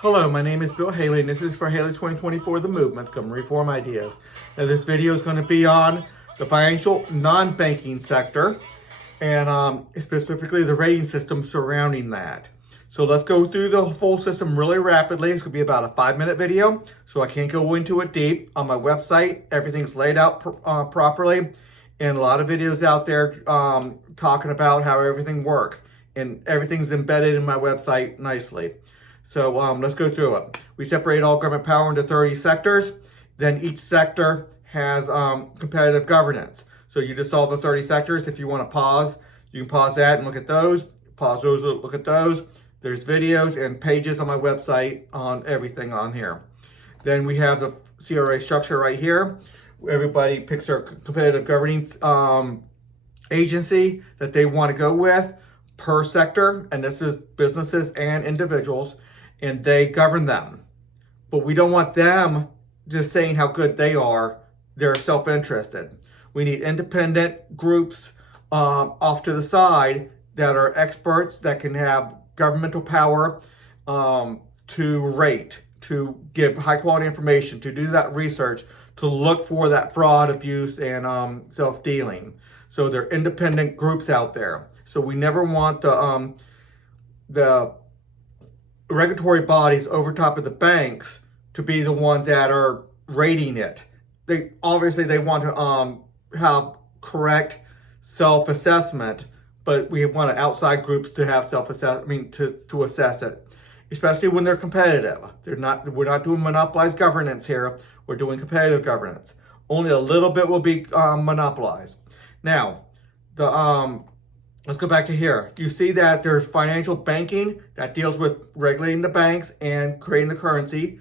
Hello, my name is Bill Haley, and this is for Haley 2024, The Movements, Come Reform Ideas. Now, this video is going to be on the financial non-banking sector, and specifically the rating system surrounding that. So let's go through the full system really rapidly. It's going to be about a 5-minute video, so I can't go into it deep. On my website, everything's laid out properly, and a lot of videos out there talking about how everything works, and everything's embedded in my website nicely. So let's go through it. We separate all government power into 30 sectors. Then each sector has competitive governance. So you just saw the 30 sectors. If you want to pause, you can pause that and look at those. Pause those, look at those. There's videos and pages on my website on everything on here. Then we have the CRA structure right here. Everybody picks their competitive governing agency that they want to go with per sector. And this is businesses and individuals. And they govern them. But we don't want them just saying how good they are. They're self-interested. We need independent groups off to the side that are experts that can have governmental power to rate, to give high quality information, to do that research, to look for that fraud, abuse, and self-dealing. So they're independent groups out there. So we never want the regulatory bodies over top of the banks to be the ones that are rating it. They obviously want to have correct self-assessment, but we want outside groups to have to assess it, especially when they're competitive. We're not doing monopolized governance here. We're doing competitive governance. Only a little bit will be monopolized. Now, let's go back to here. You see that there's financial banking that deals with regulating the banks and creating the currency.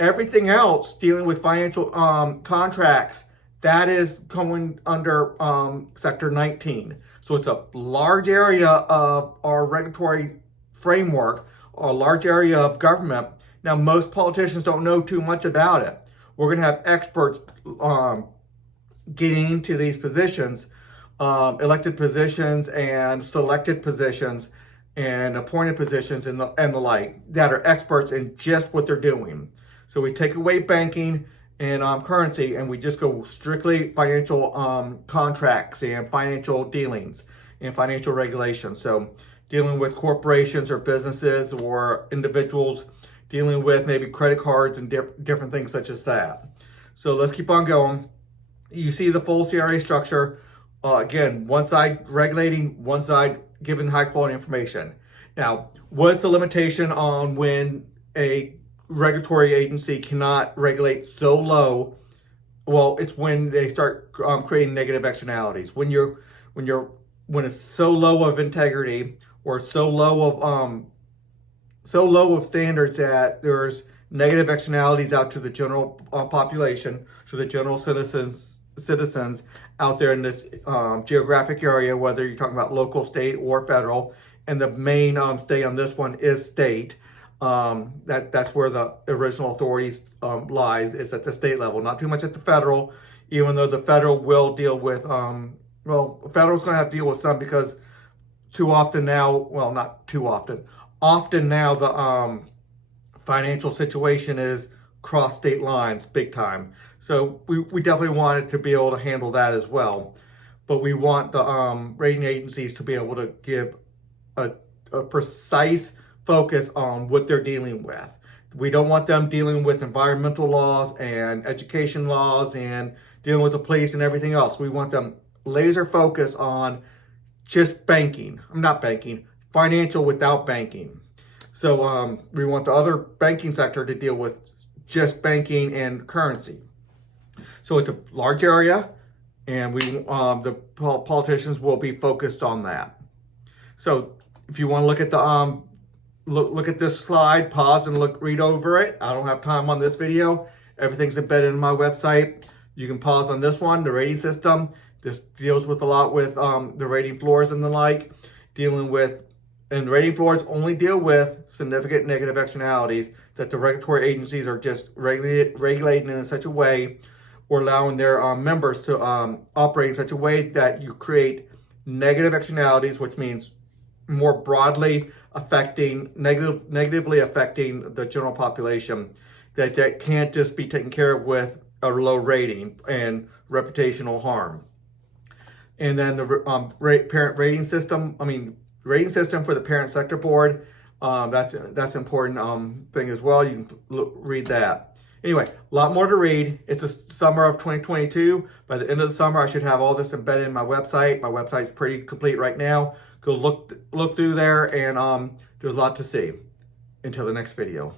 Everything else dealing with financial contracts, that is going under Sector 19. So it's a large area of our regulatory framework, a large area of government. Now, most politicians don't know too much about it. We're going to have experts getting into these positions, elected positions and selected positions and appointed positions and the like, that are experts in just what they're doing. So we take away banking and currency, and we just go strictly financial contracts and financial dealings and financial regulations. So dealing with corporations or businesses or individuals, dealing with maybe credit cards and different things such as that. So let's keep on going. You see the full CRA structure. Again, one side regulating, one side giving high quality information. Now, what's the limitation on when a regulatory agency cannot regulate so low? Well, it's when they start creating negative externalities. When it's so low of integrity or so low of standards that there's negative externalities out to the general population, to the general citizens out there in this geographic area, whether you're talking about local, state, or federal. And the main state on this one is state. That's where the original authorities lies, is at the state level, not too much at the federal, even though the federal will deal with, federal's going to have to deal with some, because too often now, well, not too often, often now the financial situation is cross state lines big time. So we definitely want it to be able to handle that as well. But we want the rating agencies to be able to give a precise focus on what they're dealing with. We don't want them dealing with environmental laws and education laws and dealing with the police and everything else. We want them laser focused on just banking. Not banking, financial without banking. So we want the other banking sector to deal with just banking and currency. So it's a large area, and the politicians will be focused on that. So if you want to look at the look at this slide, pause and read over it. I don't have time on this video. Everything's embedded in my website. You can pause on this one, the rating system. This deals with a lot with the rating floors and the like, and rating floors only deal with significant negative externalities that the regulatory agencies are just regulating in such a way, or allowing their members to operate in such a way that you create negative externalities, which means more broadly negatively affecting the general population, that can't just be taken care of with a low rating and reputational harm. And then the parent rating system, rating system for the parent sector board, that's important thing as well. You can read that. Anyway, a lot more to read. It's a summer of 2022. By the end of the summer, I should have all this embedded in my website. My website's pretty complete right now. Go look through there, and there's a lot to see. Until the next video.